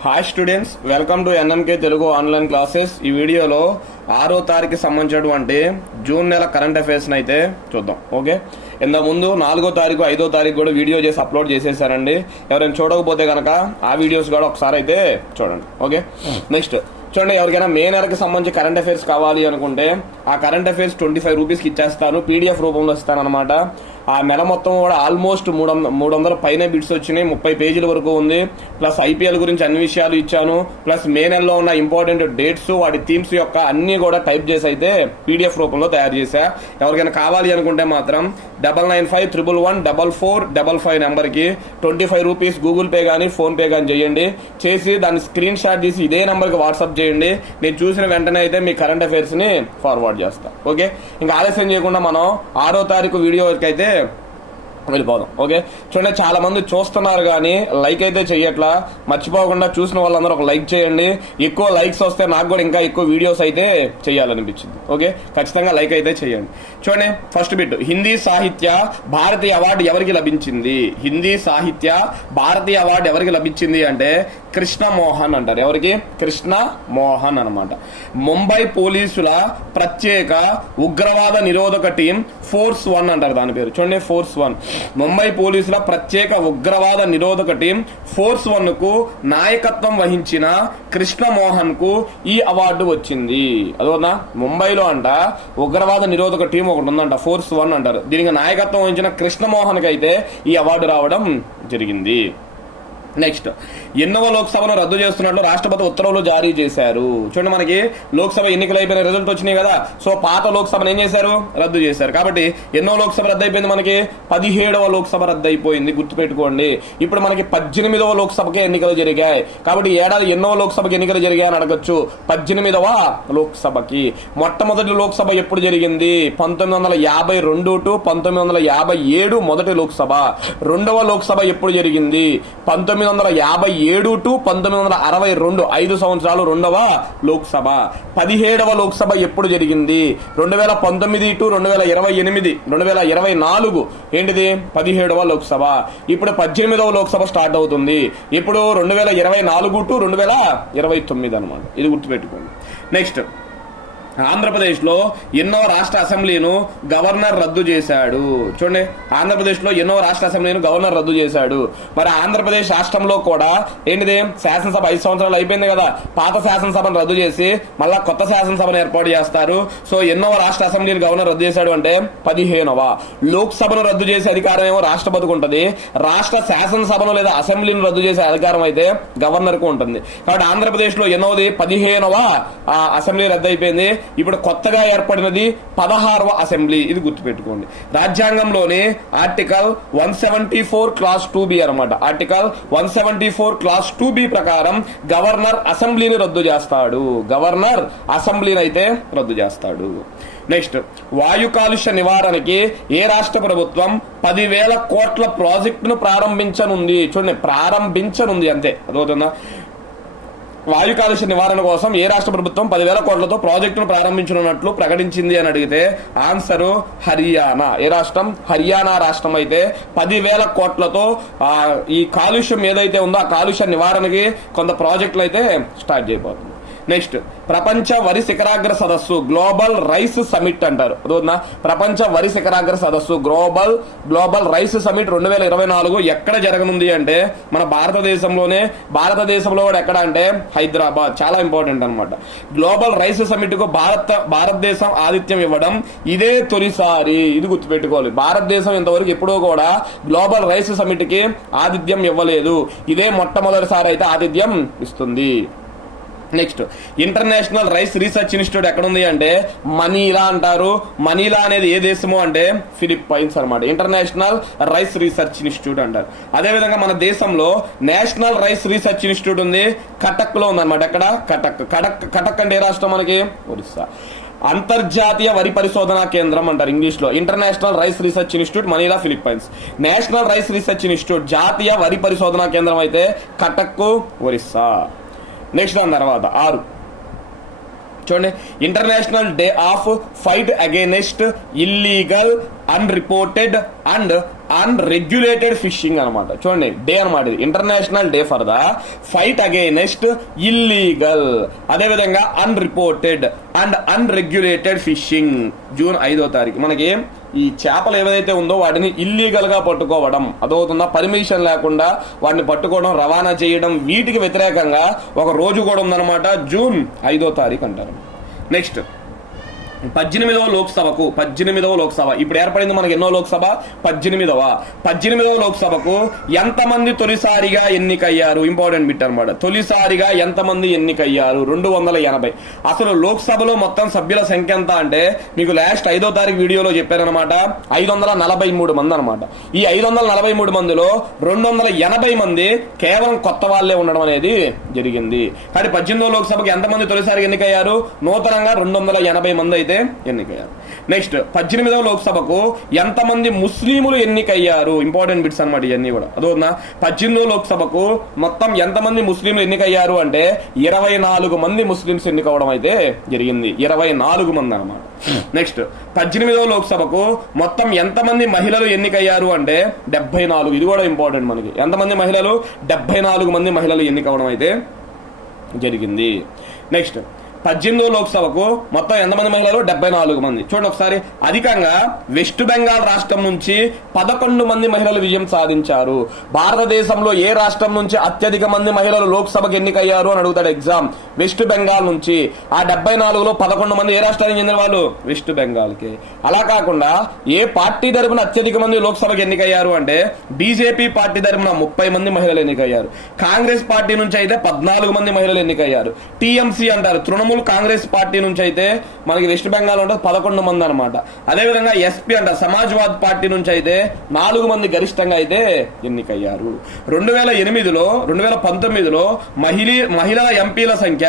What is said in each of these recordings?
Hi students welcome to NMK Telugu online classes ఈ వీడియోలో ఆరో తారీఖు సంబంధించినటువంటి జూన్ నెల కరెంట్ అఫైర్స్ని అయితే చూద్దాం ఓకే ఇంత ముందు నాలుగో తారీఖు ఐదో తారీఖు కూడా వీడియో చేసి అప్లోడ్ చేసేసారండి. ఎవరైనా చూడకపోతే కనుక ఆ వీడియోస్ కూడా ఒకసారి అయితే చూడండి ఓకే నెక్స్ట్ చూడండి ఎవరికైనా మే నెలకి సంబంధించి కరెంట్ అఫైర్స్ కావాలి అనుకుంటే ఆ కరెంట్ అఫైర్స్ ట్వంటీ ఫైవ్ రూపీస్కి ఇచ్చేస్తాను పీడిఎఫ్ రూపంలో ఇస్తాను అనమాట ఆ నెల మొత్తం కూడా ఆల్మోస్ట్ మూడు వంద మూడు వందల పైన బిట్స్ వచ్చినాయి. ముప్పై పేజీల వరకు ఉంది. ప్లస్ ఐపీఎల్ గురించి అన్ని విషయాలు ఇచ్చాను. ప్లస్ మే నెలలో ఉన్న ఇంపార్టెంట్ డేట్స్ వాటి థీమ్స్ యొక్క అన్ని కూడా టైప్ చేసి అయితే పీడిఎఫ్ రూపంలో తయారు చేశా. ఎవరికైనా కావాలి అనుకుంటే మాత్రం double nine five triple one double four double five నెంబర్కి twenty five rupees Google Pay కానీ ఫోన్ పే కానీ చేయండి. చేసి దాన్ని స్క్రీన్ షాట్ తీసి ఇదే నెంబర్కి వాట్సాప్ చేయండి. నేను చూసిన వెంటనే అయితే మీ కరెంట్ అఫైర్స్ని ఫార్వర్డ్ చేస్తాను ఓకే ఇంకా ఆలస్యం చేయకుండా మనం ఆరో తారీఖు వీడియోకి అయితే వెళ్ళిపోదాం. ఓకే? చూడండి చాలా మంది చూస్తున్నారు కానీ లైక్ అయితే చెయ్యట్లా. మర్చిపోకుండా చూసిన వాళ్ళందరూ ఒక లైక్ చేయండి. ఎక్కువ లైక్స్ వస్తే నాకు కూడా ఇంకా ఎక్కువ వీడియోస్ అయితే చేయాలనిపించింది. ఓకే? ఖచ్చితంగా లైక్ అయితే చేయండి. చూడండి ఫస్ట్ బిట్. హిందీ సాహిత్య భారతీయ అవార్డు ఎవరికి లభించింది? హిందీ సాహిత్య భారతీయ అవార్డు ఎవరికి లభించింది అంటే కృష్ణ మోహన్ అంటారు. ఎవరికి? కృష్ణ మోహన్ అనమాట ముంబై పోలీసుల ప్రత్యేక ఉగ్రవాద నిరోధక టీం ఫోర్స్ వన్ అంటారు దాని పేరు. చూడండి ఫోర్స్ వన్. ముంబై పోలీసుల ప్రత్యేక ఉగ్రవాద నిరోధక టీం ఫోర్స్ వన్కు నాయకత్వం వహించిన కృష్ణ మోహన్కు ఈ అవార్డు వచ్చింది. అదోనా ముంబైలో అంట ఉగ్రవాద నిరోధక టీం ఒకటి ఉందంట ఫోర్స్ వన్ అంటారు. దీనికి నాయకత్వం వహించిన కృష్ణమోహన్కి అయితే ఈ అవార్డు రావడం జరిగింది. నెక్స్ట్ ఎన్నవ లోక్సభను రద్దు చేస్తున్నట్లు రాష్ట్రపతి ఉత్తర్వులు జారీ చేశారు. చూడండి మనకి లోక్సభ ఎన్నికలు అయిపోయిన రిజల్ట్ వచ్చినాయి కదా. సో పాత లోక్సభను ఏం చేశారు? రద్దు చేశారు. కాబట్టి ఎన్నో లోక్సభ రద్దు అయిపోయింది మనకి? పదిహేడవ లోక్సభ రద్దు అయిపోయింది. గుర్తుపెట్టుకోండి. ఇప్పుడు మనకి పద్దెనిమిదవ లోక్సభకే ఎన్నికలు జరిగాయి. కాబట్టి ఏడాది ఎన్నో లోక్సభకి ఎన్నికలు జరిగాయని అడగచ్చు. పద్దెనిమిదవ లోక్సభకి. మొట్టమొదటి లోక్సభ ఎప్పుడు జరిగింది? పంతొమ్మిది వందల యాభై రెండు టు పంతొమ్మిది వందల యాభై ఏడు మొదటి లోక్సభ. రెండవ లోక్సభ ఎప్పుడు జరిగింది? పంతొమ్మిది వందల యాభై ఏడు టు పంతొమ్మిది వందల అరవై రెండు ఐదు సంవత్సరాలు రెండవ లోక్సభ. పదిహేడవ లోక్సభ ఎప్పుడు జరిగింది? రెండు వేల పంతొమ్మిది టు రెండు వేల ఇరవై ఎనిమిది రెండు వేల ఇరవై నాలుగు. ఏంటిది? పదిహేడవ లోక్సభ. ఇప్పుడు పద్దెనిమిదవ లోక్సభ స్టార్ట్ అవుతుంది. ఇప్పుడు రెండు వేల ఇరవై నాలుగు టు రెండు వేల ఇరవై తొమ్మిది అనమాట ఇది గుర్తుపెట్టుకోండి. నెక్స్ట్. ఆంధ్రప్రదేశ్లో ఎన్నో రాష్ట్ర అసెంబ్లీను గవర్నర్ రద్దు చేశాడు. చూడండి ఆంధ్రప్రదేశ్లో ఎన్నో రాష్ట్ర అసెంబ్లీను గవర్నర్ రద్దు చేశాడు. మరి ఆంధ్రప్రదేశ్ రాష్ట్రంలో కూడా ఏంటిది? శాసనసభ ఐదు సంవత్సరాలు అయిపోయింది కదా. పాత శాసనసభను రద్దు చేసి మళ్ళా కొత్త శాసనసభను ఏర్పాటు చేస్తారు. సో ఎన్నో రాష్ట్ర అసెంబ్లీని గవర్నర్ రద్దు చేశాడు అంటే పదిహేనవ. లోక్సభను రద్దు చేసే అధికారం ఏమో రాష్ట్రపతికి ఉంటుంది. రాష్ట్ర శాసనసభను లేదా అసెంబ్లీని రద్దు చేసే అధికారం అయితే గవర్నర్కు ఉంటుంది. కాబట్టి ఆంధ్రప్రదేశ్లో ఎన్నోది? పదిహేనవ అసెంబ్లీ రద్దు అయిపోయింది. ఇప్పుడు కొత్తగా ఏర్పడినది పదహారవ అసెంబ్లీ. ఇది గుర్తుపెట్టుకోండి. రాజ్యాంగంలోని article one seventy four clause two B అనమాట article one seventy four clause two B ప్రకారం గవర్నర్ అసెంబ్లీని రద్దు చేస్తాడు. గవర్నర్ అసెంబ్లీని అయితే రద్దు చేస్తాడు. నెక్స్ట్ వాయు కాలుష్య నివారణకి ఏ రాష్ట్ర ప్రభుత్వం పదివేల కోట్ల ప్రాజెక్టును ప్రారంభించనుంది? చూడండి ప్రారంభించనుంది అంతే. అదవుతుందా వాయు కాలుష్య నివారణ కోసం ఏ రాష్ట్ర ప్రభుత్వం పదివేల కోట్లతో ప్రాజెక్టును ప్రారంభించనున్నట్లు ప్రకటించింది అని అడిగితే ఆన్సరు హర్యానా. ఏ రాష్ట్రం? హర్యానా రాష్ట్రం అయితే పదివేల కోట్లతో ఈ కాలుష్యం ఏదైతే ఉందో ఆ కాలుష్య నివారణకి కొంత ప్రాజెక్టులు అయితే స్టార్ట్ చేయబోతుంది నెక్స్ట్ ప్రపంచ వరి శిఖరాగ్ర సదస్సు గ్లోబల్ రైస్ సమిట్ అంటారు. అదొద్దా ప్రపంచ వరి శిఖరాగ్ర సదస్సు గ్లోబల్ గ్లోబల్ రైస్ సమిట్ రెండు వేల ఇరవై నాలుగు ఎక్కడ జరగనుంది అంటే మన భారతదేశంలోనే భారతదేశంలో కూడా ఎక్కడ అంటే హైదరాబాద్. చాలా ఇంపార్టెంట్ అనమాట గ్లోబల్ రైస్ సమిట్కు భారత భారతదేశం ఆతిథ్యం ఇవ్వడం ఇదే తొలిసారి. ఇది గుర్తుపెట్టుకోవాలి. భారతదేశం ఇంతవరకు ఎప్పుడూ కూడా గ్లోబల్ రైస్ సమిట్కి ఆతిథ్యం ఇవ్వలేదు. ఇదే మొట్టమొదటిసారి అయితే ఆతిథ్యం ఇస్తుంది. Next international rice research institute ఎక్కడ ఉంది అంటే మనీలా అంటారు. మనీలా అనేది ఏ దేశము అంటే ఫిలిప్పైన్స్ అన్నమాట. ఇంటర్నేషనల్ రైస్ రీసెర్చ్ ఇన్స్టిట్యూట్ అంటారు. అదేవిధంగా మన దేశంలో నేషనల్ రైస్ రీసెర్చ్ ఇన్స్టిట్యూట్ ఉంది. కటక్లో ఉంది ఉందన్నమాట. ఎక్కడ? కటక్. కటక్ కటక్ అంటే ఏ రాష్ట్రం మనకి? ఒరిస్సా. అంతర్జాతీయ వరి పరిశోధనా కేంద్రం అంటారు ఇంగ్లీష్లో. International rice research institute Manila Philippines national rice research institute జాతీయ వరి పరిశోధనా కేంద్రం అయితే కటక్ ఒరిస్సా. నెక్స్ట్ దాని తర్వాత ఆరు. చూడండి international day of fight against illegal unreported and unregulated fishing అనమాట. చూడండి డే అనమాట ఇది. International day for the fight against illegal అదేవిధంగా unreported and unregulated fishing June ఐదో తారీఖు. మనకి ఈ చేపలు ఏదైతే ఉందో వాటిని ఇల్లీగల్గా పట్టుకోవడం అదవుతున్న పర్మిషన్ లేకుండా వాటిని పట్టుకోవడం రవాణా చేయడం వీటికి వ్యతిరేకంగా ఒక రోజు కూడా ఉందన్నమాట. జూన్ ఐదో తారీఖు అంటారు. నెక్స్ట్. పద్దెనిమిదవ లోక్సభకు పద్దెనిమిదవ లోక్సభ. ఇప్పుడు ఏర్పడింది మనకి ఎన్నో లోక్సభ? పద్దెనిమిదవ. పద్దెనిమిదవ లోక్సభకు ఎంతమంది తొలిసారిగా ఎన్నికయ్యారు? ఇంపార్టెంట్ బిట్ అనమాట తొలిసారిగా ఎంతమంది ఎన్నికయ్యారు? రెండు వందల ఎనభై. అసలు లోక్సభలో మొత్తం సభ్యుల సంఖ్య ఎంత అంటే మీకు లాస్ట్ ఐదో తారీఖు వీడియోలో చెప్పారనమాట ఐదు వందల నలభై మూడు మంది అనమాట ఈ ఐదు వందల నలభై మూడు మందిలో రెండు వందల ఎనభై మంది కేవలం కొత్త వాళ్ళే ఉండడం అనేది జరిగింది. కానీ పద్దెనిమిదవ లోక్సభకు ఎంతమంది తొలిసారిగా ఎన్నికయ్యారు? నూతనంగా రెండు వందల ఎనభై మంది అయితే ఎన్నికయ్యారు. నెక్స్ట్ పద్దెనిమిదవ లోక్సభకు ఎంతమంది ముస్లింలు ఎన్నికయ్యారు? ఇంపార్టెంట్ బిట్స్ అనమాట ఇవన్నీ కూడా. అదోనా పద్దెనిమిదవ లోక్సభకు మొత్తం ఎంతమంది ముస్లింలు ఎన్నికయ్యారు అంటే ఇరవై నాలుగు మంది ముస్లింస్ ఎన్నికవడం అయితే జరిగింది. ఇరవై నాలుగు మంది అనమాట నెక్స్ట్ పద్దెనిమిదవ లోక్సభకు మొత్తం ఎంతమంది మహిళలు ఎన్నికయ్యారు అంటే డెబ్బై నాలుగు ఇది కూడా ఇంపార్టెంట్ మనకి. ఎంతమంది మహిళలు? డెబ్బై నాలుగు మంది మహిళలు ఎన్నికవడం అయితే జరిగింది. నెక్స్ట్ పద్దెనిమిదో లోక్సభకు మొత్తం ఎంతమంది మహిళలు? డెబ్బై నాలుగు మంది. చూడండి ఒకసారి. అధికంగా వెస్ట్ బెంగాల్ రాష్ట్రం నుంచి పదకొండు మంది మహిళలు విజయం సాధించారు. భారతదేశంలో ఏ రాష్ట్రం నుంచి అత్యధిక మంది మహిళలు లోక్సభకు ఎన్నికయ్యారు అని అడుగుతాడు ఎగ్జామ్. వెస్ట్ బెంగాల్ నుంచి. ఆ డెబ్బై నాలుగులో పదకొండు మంది ఏ రాష్ట్రానికి చెందిన వాళ్ళు? వెస్ట్ బెంగాల్కి అలా కాకుండా ఏ పార్టీ తరపున అత్యధిక మంది లోక్సభకు ఎన్నికయ్యారు అంటే బీజేపీ పార్టీ తరపున ముప్పై మంది మహిళలు ఎన్నికయ్యారు. కాంగ్రెస్ పార్టీ నుంచి అయితే పద్నాలుగు మంది మహిళలు ఎన్నికయ్యారు. టీఎంసీ అంటారు. తృణమూల్ కాంగ్రెస్ పార్టీ నుంచి అయితే మనకి వెస్ట్ బెంగాల్ ఉంటుంది పదకొండు మంది అనమాట అదేవిధంగా ఎస్పీ అంట సమాజ్వాద్ పార్టీ నుంచి అయితే నాలుగు మంది గరిష్టంగా అయితే ఎన్నికయ్యారు. రెండు వేల ఎనిమిదిలో రెండు వేల పంతొమ్మిదిలో మహిళ మహిళల ఎంపీల సంఖ్య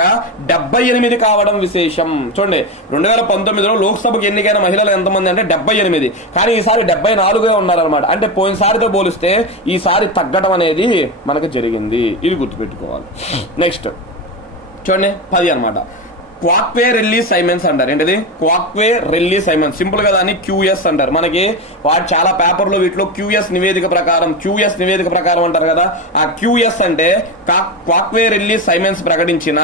డెబ్బై ఎనిమిది కావడం విశేషం. చూడండి రెండు వేల పంతొమ్మిదిలో లోక్సభకు ఎన్నికైన మహిళలు ఎంతమంది అంటే డెబ్బై ఎనిమిది. కానీ ఈసారి డెబ్బై నాలుగే ఉన్నారనమాట అంటే పోయినసారితో పోలిస్తే ఈసారి తగ్గడం అనేది మనకు జరిగింది. ఇది గుర్తుపెట్టుకోవాలి. నెక్స్ట్. చూడండి పది అన్నమాట. క్వాక్వే రెల్లీ సైమెన్స్ అంటారు. ఏంటిది? క్వాక్వే రెల్లీ సైమెన్స్ సింపుల్గా దాన్ని క్యూఎస్ అంటారు. మనకి వాటి చాలా పేపర్లో వీటిలో క్యూఎస్ నివేదిక ప్రకారం క్యూఎస్ నివేదిక ప్రకారం అంటారు కదా. ఆ క్యూఎస్ అంటే క్వాక్వే రెల్లీ సైమెన్స్ ప్రకటించిన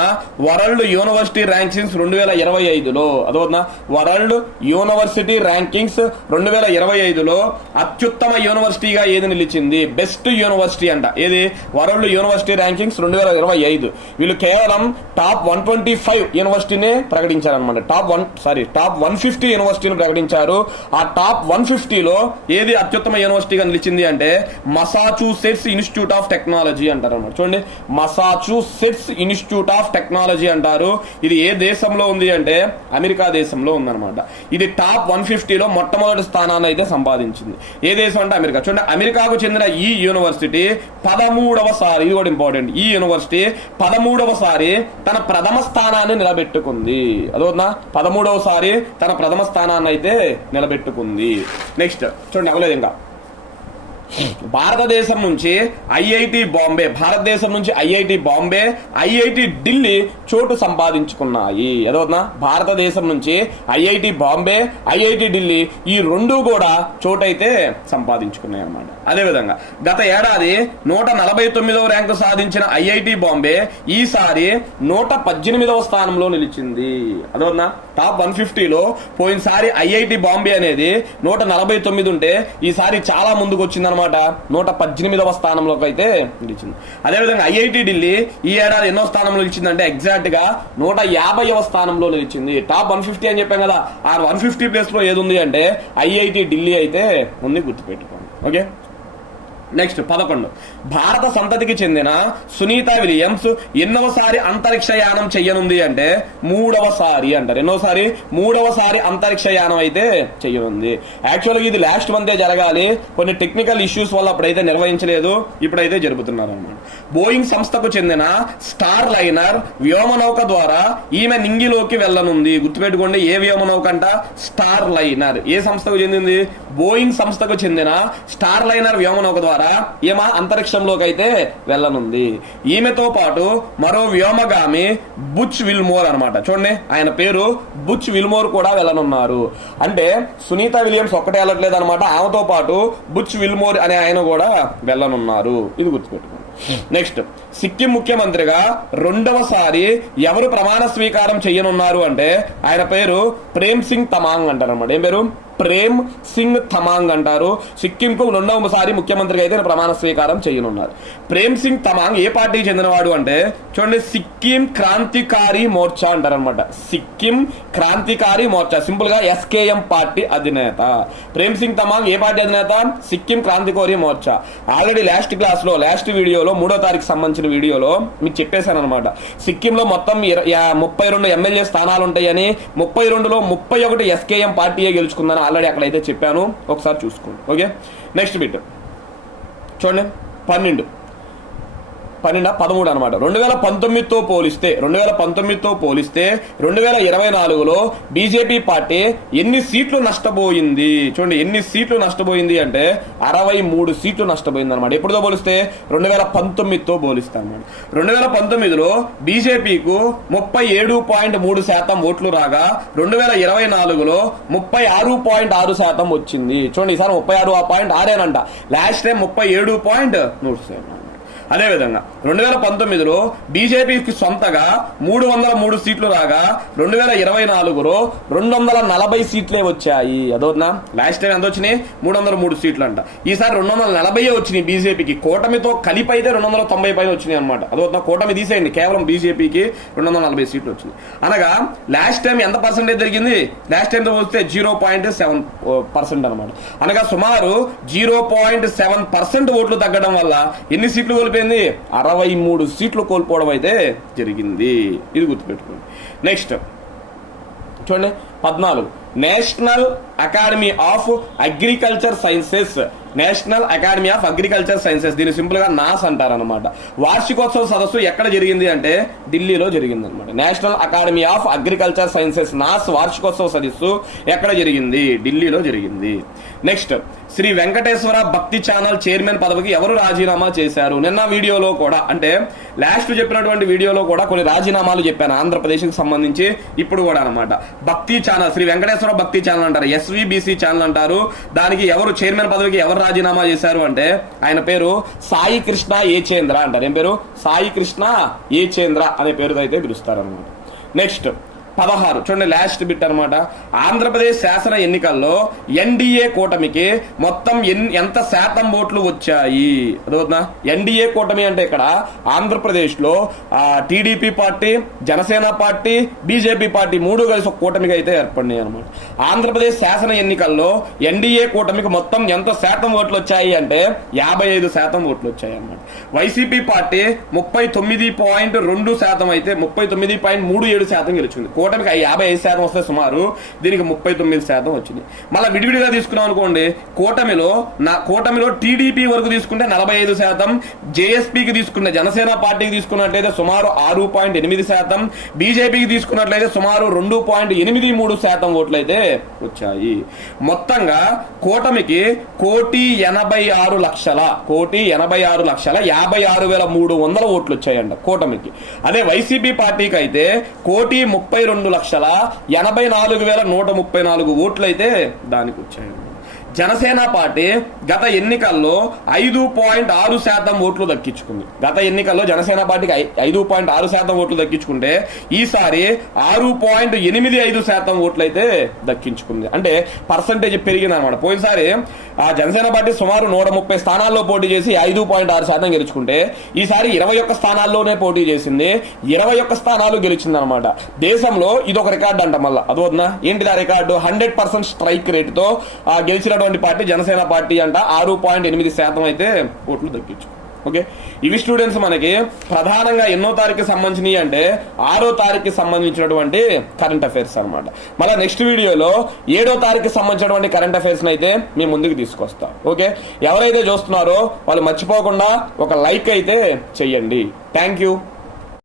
వరల్డ్ యూనివర్సిటీ ర్యాంకింగ్స్ రెండు వేల ఇరవై ఐదులో. అదవుతుందా వరల్డ్ యూనివర్సిటీ ర్యాంకింగ్స్ రెండు వేల ఇరవై ఐదులో అత్యుత్తమ యూనివర్సిటీగా ఏది నిలిచింది? బెస్ట్ యూనివర్సిటీ అంట. ఏది? వరల్డ్ యూనివర్సిటీ ర్యాంకింగ్స్ రెండు వేల ఇరవై ఐదు. వీళ్ళు కేవలం టాప్ వన్ ట్వంటీ ఫైవ్ యూనివర్సిటీని ప్రకటించారనమాట top one sorry top one fifty యూనివర్సిటీని ప్రకటించారు. ఆ టాప్ వన్ ఫిఫ్టీలో ఏది అత్యుత్తమ యూనివర్సిటీగా నిలిచింది అంటే మసాచూసెట్స్ ఇన్స్టిట్యూట్ ఆఫ్ టెక్నాలజీ అంటారు అనమాట చూడండి మసాచూసెట్స్ ఇన్స్టిట్యూట్ ఆఫ్ టెక్నాలజీ అంటారు. ఇది ఏ దేశంలో ఉంది అంటే అమెరికా దేశంలో ఉందన్నమాట. ఇది టాప్ వన్ ఫిఫ్టీలో మొట్టమొదటి స్థానాన్ని అయితే సంపాదించింది. ఏ దేశం అంటే అమెరికా? చూడండి అమెరికాకు చెందిన ఈ యూనివర్సిటీ పదమూడవ సారి ఇది కూడా ఇంపార్టెంట్ ఈ యూనివర్సిటీ పదమూడవ సారి తన ప్రథమ స్థానాన్ని నిలబెట్టుకుంది. అదోనా పదమూడవ సారి తన ప్రథమ స్థానాన్ని అయితే నిలబెట్టుకుంది. నెక్స్ట్ చూడండి అవ్వలేదు ఇంకా. భారతదేశం నుంచి ఐఐటి బాంబే భారతదేశం నుంచి ఐఐటి బాంబే ఐఐటి ఢిల్లీ చోటు సంపాదించుకున్నాయి. ఏదవుతుందా భారతదేశం నుంచి ఐఐటి బాంబే ఐఐటి ఢిల్లీ ఈ రెండు కూడా చోటైతే సంపాదించుకున్నాయి అన్నమాట అదేవిధంగా గత ఏడాది నూట నలభై తొమ్మిదవ ర్యాంకు సాధించిన ఐఐటి బాంబే ఈసారి నూట పద్దెనిమిదవ స్థానంలో నిలిచింది. అదవుతున్నా టాప్ వన్ ఫిఫ్టీలో పోయినసారి ఐఐటి బాంబే అనేది నూట నలభై తొమ్మిది ఉంటే ఈసారి చాలా ముందుకు అనమాట నూట పద్దెనిమిదవ స్థానంలోకి అయితే నిలిచింది. అదేవిధంగా ఐఐటి ఢిల్లీ ఈ ఏడాది ఎన్నో స్థానంలో నిలిచిందంటే ఎగ్జాక్ట్గా నూట యాభైవ స్థానంలో నిలిచింది. టాప్ వన్ ఫిఫ్టీ అని చెప్పాం కదా ఆ వన్ ఫిఫ్టీ ప్లేస్లో ఏది ఉంది అంటే ఐఐటి ఢిల్లీ అయితే ఉంది గుర్తుపెట్టుకోండి. ఓకే? నెక్స్ట్ పదకొండు. భారత సంతతికి చెందిన సునీత విలియమ్స్ ఎన్నోసారి అంతరిక్ష యానం చెయ్యనుంది అంటే మూడవసారి అంటారు. ఎన్నోసారి? మూడవసారి అంతరిక్ష యానం అయితే చెయ్యనుంది. యాక్చువల్గా ఇది లాస్ట్ మంతే జరగాలి. కొన్ని టెక్నికల్ ఇష్యూస్ వల్ల అప్పుడైతే నిర్వహించలేదు. ఇప్పుడైతే జరుపుతున్నారు అనమాట బోయింగ్ సంస్థకు చెందిన స్టార్ లైనర్ వ్యోమనౌక ద్వారా ఈమె నింగిలోకి వెళ్ళనుంది. గుర్తుపెట్టుకోండి ఏ వ్యోమనౌక అంట? స్టార్ లైనర్ ఏ సంస్థకు చెందింది? బోయింగ్ సంస్థకు చెందిన స్టార్ లైనర్ వ్యోమనౌక ద్వారా. ద్వారా ఈమె అంతరిక్షంలోకైతే వెళ్ళనుంది. ఈమెతో పాటు మరో వ్యోమగామి బుచ్ విల్మోర్ అన్నమాట. చూడండి ఆయన పేరు బుచ్ విల్మోర్ కూడా వెళ్ళనున్నారు. అంటే సునీత విలియమ్స్ ఒక్కటే వెళ్ళట్లేదు అనమాట ఆమెతో పాటు బుచ్ విల్మోర్ అనే ఆయన కూడా వెళ్ళనున్నారు. ఇది గుర్తుపెట్టుకోండి. నెక్స్ట్ సిక్కిం ముఖ్యమంత్రిగా రెండవసారి ఎవరు ప్రమాణ స్వీకారం చేయనున్నారు అంటే ఆయన పేరు ప్రేమ్ సింగ్ తమాంగ్ అంటారు అనమాట ఏం పేరు? ప్రేమ్ సింగ్ తమాంగ్ అంటారు. సిక్కింకు రెండవసారి ముఖ్యమంత్రిగా అయితే ప్రమాణ స్వీకారం చేయనున్నారు. ప్రేమ్ సింగ్ తమాంగ్ ఏ పార్టీకి చెందినవాడు అంటే చూడండి సిక్కిం క్రాంతికారి మోర్చా అంటారనమాట సిక్కిం క్రాంతికారి మోర్చా సింపుల్గా ఎస్కేఎం పార్టీ అధినేత. ప్రేమ్ సింగ్ తమాంగ్ ఏ పార్టీ అధినేత? సిక్కిం క్రాంతికారి మోర్చా. ఆల్రెడీ లాస్ట్ క్లాస్లో లాస్ట్ వీడియోలో మూడో తారీఖు సంబంధించిన వీడియోలో మీకు చెప్పేశాను అనమాట సిక్కింలో మొత్తం ముప్పై రెండు ఎమ్మెల్యే స్థానాలు ఉంటాయని ముప్పై రెండులో ముప్పై ఒకటి ఎస్కేఎం పార్టీయే గెలుచుకుందని ఆల్రెడీ అక్కడైతే చెప్పాను. ఒకసారి చూసుకోండి. ఓకే? Next bit. చూడండి. పన్నెండు. పన్నెండు పదమూడు అనమాట రెండు వేల పంతొమ్మిదితో పోలిస్తే రెండు వేల పంతొమ్మిదితో పోలిస్తే రెండు వేల ఇరవై నాలుగులో బీజేపీ పార్టీ ఎన్ని సీట్లు నష్టపోయింది? చూడండి ఎన్ని సీట్లు నష్టపోయింది అంటే అరవై మూడు సీట్లు నష్టపోయింది అనమాట ఎప్పుడుతో పోలిస్తే? రెండు వేల పంతొమ్మిదితో పోలిస్తే అనమాట రెండు వేల పంతొమ్మిదిలో బీజేపీకు ముప్పై ఏడు పాయింట్ మూడు శాతం ఓట్లు రాగా రెండు వేల ఇరవై నాలుగులో ముప్పై ఆరు పాయింట్ ఆరు శాతం వచ్చింది. చూడండి ఈసారి ముప్పై ఆరు పాయింట్ ఆరేనంట. లాస్ట్ టైం ముప్పై ఏడు పాయింట్ మూడు శాతం. అదేవిధంగా రెండు వేల పంతొమ్మిదిలో బీజేపీకి సొంతగా మూడు వందల మూడు సీట్లు రాగా రెండు వేల ఇరవై నాలుగులో రెండు వందల నలభై సీట్లే వచ్చాయి. అదోనా లాస్ట్ టైం ఎంత వచ్చినాయి? మూడు వందల మూడు సీట్లు అంట ఈసారి రెండు వందల నలభై వచ్చినాయి బీజేపీకి. కూటమితో కలిపి అయితే రెండు వందల తొంభై పైన వచ్చినాయి అనమాట అదోనా కూటమి తీసేయండి. కేవలం బీజేపీకి రెండు వందల నలభై సీట్లు వచ్చినాయి. అనగా లాస్ట్ టైం ఎంత పర్సెంటేజ్ జరిగింది? లాస్ట్ టైంతో వస్తే జీరో పాయింట్ సెవెన్ పర్సెంట్ అనమాట అనగా సుమారు జీరో పాయింట్ సెవెన్ పర్సెంట్ ఓట్లు తగ్గడం వల్ల ఎన్ని సీట్లు కోల్పోయింది? అరవై మూడు సీట్లు కోల్పోవడం అయితే జరిగింది. ఇది గుర్తుపెట్టుకోండి. నెక్స్ట్ చూడండి పద్నాలుగు. National academy of agriculture sciences national academy of agriculture sciences. దీన్ని సింపుల్గా నాస్ అంటారు అనమాట వార్షికోత్సవ సదస్సు ఎక్కడ జరిగింది అంటే ఢిల్లీలో జరిగింది అనమాట national academy of agriculture sciences NAAS వార్షికోత్సవ సదస్సు ఎక్కడ జరిగింది? ఢిల్లీలో జరిగింది. నెక్స్ట్ శ్రీ వెంకటేశ్వర భక్తి ఛానల్ చైర్మన్ పదవికి ఎవరు రాజీనామా చేశారు? నిన్న వీడియోలో కూడా అంటే లాస్ట్ చెప్పినటువంటి వీడియోలో కూడా కొన్ని రాజీనామాలు చెప్పాను. ఆంధ్రప్రదేశ్కి సంబంధించి ఇప్పుడు కూడా అనమాట భక్తి ఛానల్ శ్రీ వెంకటేశ్వర భక్తి ఛానల్ అంటారు. ఎస్విబిసి ఛానల్ అంటారు. దానికి ఎవరు చైర్మన్ పదవికి ఎవరు రాజీనామా చేశారు అంటే ఆయన పేరు సాయి కృష్ణ ఏచేంద్ర అంటారు. ఏం పేరు? సాయి కృష్ణ ఏచేంద్ర అనే పేరుతో అయితే పిలుస్తారు అనమాట నెక్స్ట్ పదహారు. చూడండి లాస్ట్ బిట్ అనమాట ఆంధ్రప్రదేశ్ శాసన ఎన్నికల్లో ఎన్డీఏ కూటమికి మొత్తం ఎన్ని ఎంత శాతం ఓట్లు వచ్చాయి? అదవుతుందా ఎన్డీఏ కూటమి అంటే ఇక్కడ ఆంధ్రప్రదేశ్లో TDP party Janasena party BJP party మూడు కలిసి ఒక కూటమికి అయితే ఏర్పడినాయి అనమాట ఆంధ్రప్రదేశ్ శాసన ఎన్నికల్లో ఎన్డీఏ కూటమికి మొత్తం ఎంత శాతం ఓట్లు వచ్చాయి అంటే యాభై ఐదు శాతం ఓట్లు వచ్చాయి అనమాట వైసీపీ పార్టీ ముప్పై తొమ్మిది పాయింట్ రెండు శాతం అయితే ముప్పై తొమ్మిది పాయింట్ మూడు ఏడు శాతం గెలిచింది. కూటమికి యాభై ఐదు శాతం వస్తే సుమారు దీనికి ముప్పై తొమ్మిది శాతం వచ్చింది. మళ్ళీ విడివిడిగా తీసుకున్నాం అనుకోండి కూటమిలో నా కూటమిలో టీడీపీ వరకు తీసుకుంటే నలభై ఐదు శాతం జేఎస్పీకి తీసుకున్న జనసేన పార్టీకి తీసుకున్నట్లయితే సుమారు ఆరు పాయింట్ ఎనిమిది శాతం బీజేపీకి తీసుకున్నట్లయితే సుమారు రెండు పాయింట్ ఎనిమిది మూడు శాతం ఓట్లయితే వచ్చాయి. మొత్తంగా కూటమికి కోటి ఎనభై ఆరు లక్షల కోటి ఎనభై ఆరు లక్షల యాభై ఆరు వేల మూడు వందల ఓట్లు వచ్చాయంట కూటమికి. అదే వైసీపీ పార్టీకి అయితే కోటి ముప్పై రెండు లక్షల ఎనభై నాలుగు వేల నూట ముప్పై నాలుగు ఓట్లు అయితే దానికి వచ్చాయండి జనసేన పార్టీ గత ఎన్నికల్లో ఐదు పాయింట్ ఆరు శాతం ఓట్లు దక్కించుకుంది. గత ఎన్నికల్లో జనసేన పార్టీకి ఐదు పాయింట్ ఆరు శాతం ఓట్లు దక్కించుకుంటే ఈసారి ఆరు పాయింట్ ఎనిమిది ఐదు శాతం ఓట్లు అయితే దక్కించుకుంది. అంటే పర్సంటేజ్ పెరిగింది అనమాట పోయినసారి ఆ జనసేన పార్టీ సుమారు నూట ముప్పై స్థానాల్లో పోటీ చేసి ఐదు పాయింట్ ఆరు శాతం గెలుచుకుంటే ఈసారి ఇరవై ఒక్క స్థానాల్లోనే పోటీ చేసింది. ఇరవై ఒక్క స్థానాలు గెలిచింది అనమాట దేశంలో ఇది ఒక రికార్డు అంట మళ్ళీ. అదోద్నా ఏంటిది ఆ రికార్డు? హండ్రెడ్ పర్సెంట్ స్ట్రైక్ రేటుతో గెలిచిన గెలిచినటువంటి పార్టీ జనసేన పార్టీ అంట ఆరు పాయింట్ ఎనిమిది శాతం అయితే ఓట్లు దక్కించు ఓకే? ఇవి స్టూడెంట్స్ మనకి ప్రధానంగా ఎన్నో తారీఖు సంబంధించినవి అంటే ఆరో తారీఖుకి సంబంధించినటువంటి కరెంట్ అఫైర్స్ అన్నమాట. మళ్ళీ నెక్స్ట్ వీడియోలో ఏడో తారీఖుకి సంబంధించినటువంటి కరెంట్ అఫైర్స్ని అయితే మేము ముందుకు తీసుకొస్తాం. ఓకే? ఎవరైతే చూస్తున్నారో వాళ్ళు మర్చిపోకుండా ఒక లైక్ అయితే చెయ్యండి. Thank you